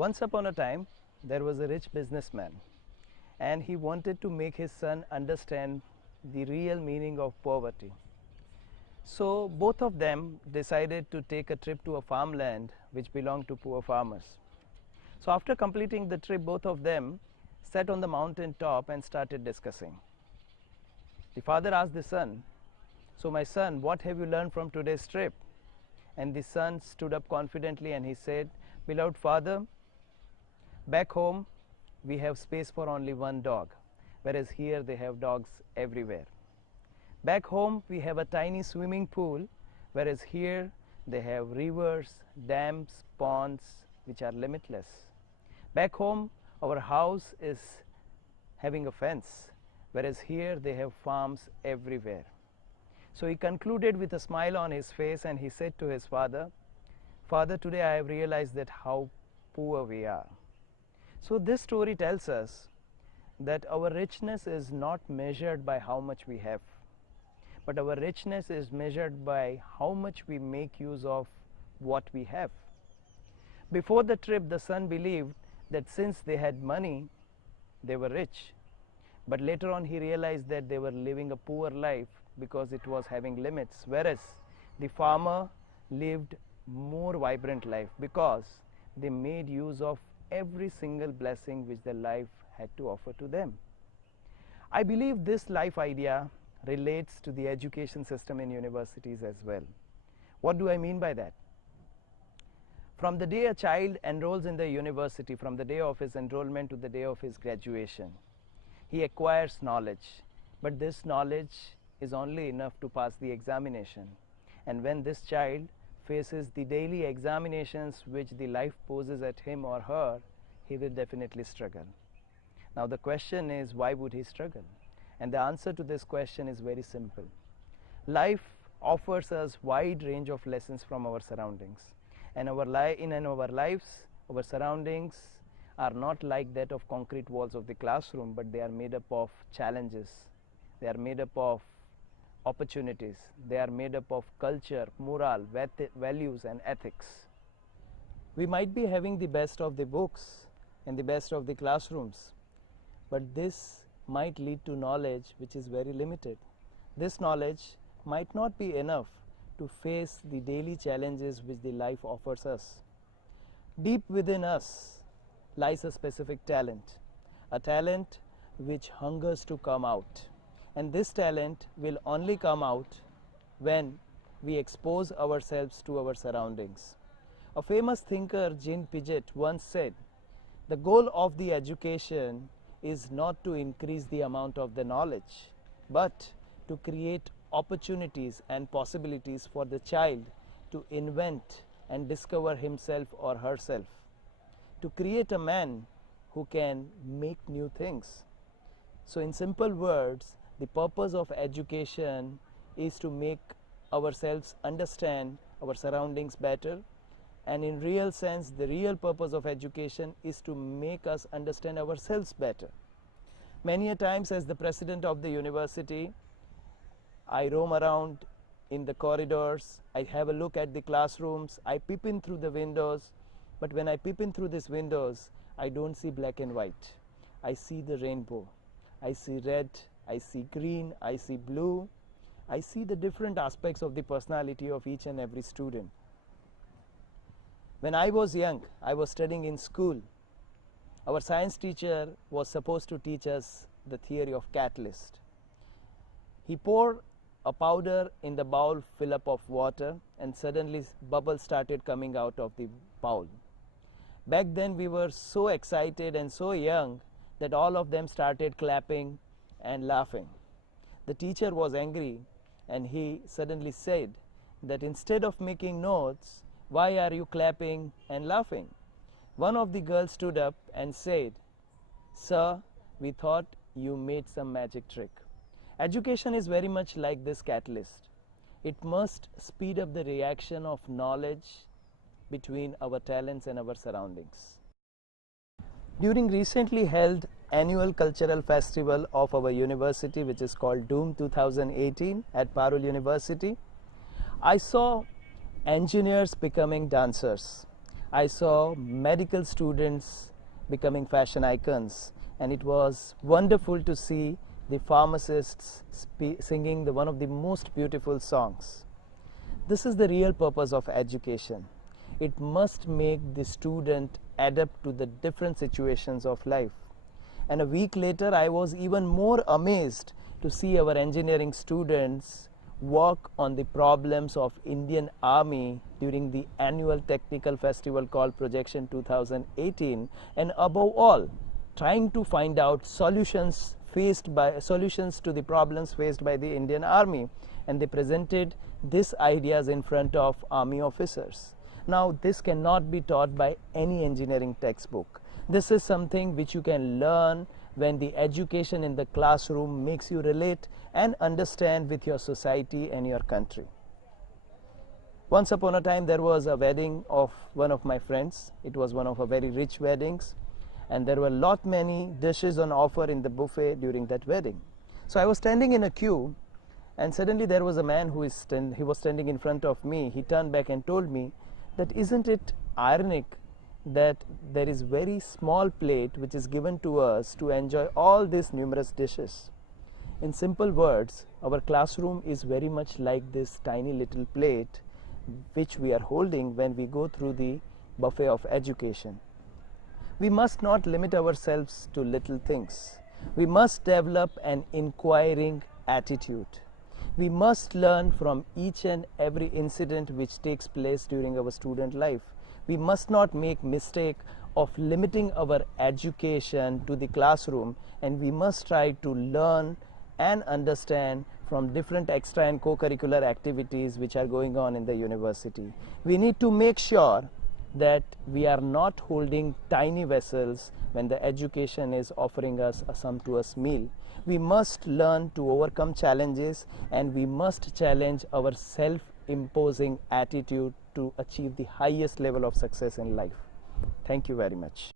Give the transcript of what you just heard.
Once upon a time, there was a rich businessman, and he wanted to make his son understand the real meaning of poverty. So both of them decided to take a trip to a farmland which belonged to poor farmers. So after completing the trip, both of them sat on the mountain top and started discussing. The father asked the son, "So my son, what have you learned from today's trip?" And the son stood up confidently and he said, "Beloved father, back home we have space for only one dog, whereas here they have dogs everywhere. Back home we have a tiny swimming pool, whereas here they have rivers, dams, ponds, which are limitless. Back home our house is having a fence, whereas here they have farms everywhere." So he concluded with a smile on his face and he said to his father, "Father, today I have realized that how poor we are." So this story tells us that our richness is not measured by how much we have, but our richness is measured by how much we make use of what we have. Before the trip, the son believed that since they had money, they were rich. But later on he realized that they were living a poor life because it was having limits, whereas the farmer lived more vibrant life because they made use of every single blessing which their life had to offer to them. I believe this life idea relates to the education system in universities as well. What do I mean by that? From the day a child enrolls in the university, from the day of his enrollment to the day of his graduation, he acquires knowledge, but this knowledge is only enough to pass the examination. And when this child faces the daily examinations which the life poses at him or her, he will definitely struggle. Now the question is, why would he struggle? And the answer to this question is very simple. Life offers us wide range of lessons from our surroundings. And in our lives, our surroundings are not like that of concrete walls of the classroom, but they are made up of challenges. They are made up of opportunities. They are made up of culture, moral, values and ethics. We might be having the best of the books and the best of the classrooms, but this might lead to knowledge which is very limited. This knowledge might not be enough to face the daily challenges which the life offers us. Deep within us lies a specific talent, a talent which hungers to come out. And this talent will only come out when we expose ourselves to our surroundings. A famous thinker, Jean Piaget, once said, "The goal of the education is not to increase the amount of the knowledge, but to create opportunities and possibilities for the child to invent and discover himself or herself, to create a man who can make new things." So in simple words, the purpose of education is to make ourselves understand our surroundings better, and in real sense, the real purpose of education is to make us understand ourselves better. Many a times as the president of the university, I roam around in the corridors, I have a look at the classrooms, I peep in through the windows, but when I peep in through these windows, I don't see black and white. I see the rainbow. I see red, I see green, I see blue. I see the different aspects of the personality of each and every student. When I was young, I was studying in school. Our science teacher was supposed to teach us the theory of catalyst. He poured a powder in the bowl full up of water, and suddenly bubbles started coming out of the bowl. Back then we were so excited and so young that all of them started clapping and laughing. The teacher was angry and he suddenly said that instead of making notes, why are you clapping and laughing? One of the girls stood up and said, "Sir, we thought you made some magic trick." Education is very much like this catalyst. It must speed up the reaction of knowledge between our talents and our surroundings. During recently held annual cultural festival of our university, which is called Doom 2018 at Parul University, I saw engineers becoming dancers. I saw medical students becoming fashion icons, and it was wonderful to see the pharmacists singing one of the most beautiful songs. This is the real purpose of education. It must make the student adapt to the different situations of life. And a week later, I was even more amazed to see our engineering students work on the problems of Indian Army during the annual technical festival called Projection 2018, and above all, trying to find out solutions to the problems faced by the Indian Army, and they presented these ideas in front of army officers. Now, this cannot be taught by any engineering textbook. This is something which you can learn when the education in the classroom makes you relate and understand with your society and your country. Once upon a time, there was a wedding of one of my friends. It was one of a very rich weddings, and there were many dishes on offer in the buffet during that wedding. So I was standing in a queue, and suddenly there was a man who was standing in front of me. He turned back and told me that, isn't it ironic that there is very small plate which is given to us to enjoy all these numerous dishes. In simple words, our classroom is very much like this tiny little plate which we are holding when we go through the buffet of education. We must not limit ourselves to little things. We must develop an inquiring attitude. We must learn from each and every incident which takes place during our student life. We must not make mistake of limiting our education to the classroom, and we must try to learn and understand from different extra and co-curricular activities which are going on in the university. We need to make sure that we are not holding tiny vessels when the education is offering us a sumptuous meal. We must learn to overcome challenges, and we must challenge our self-imposing attitude to achieve the highest level of success in life. Thank you very much.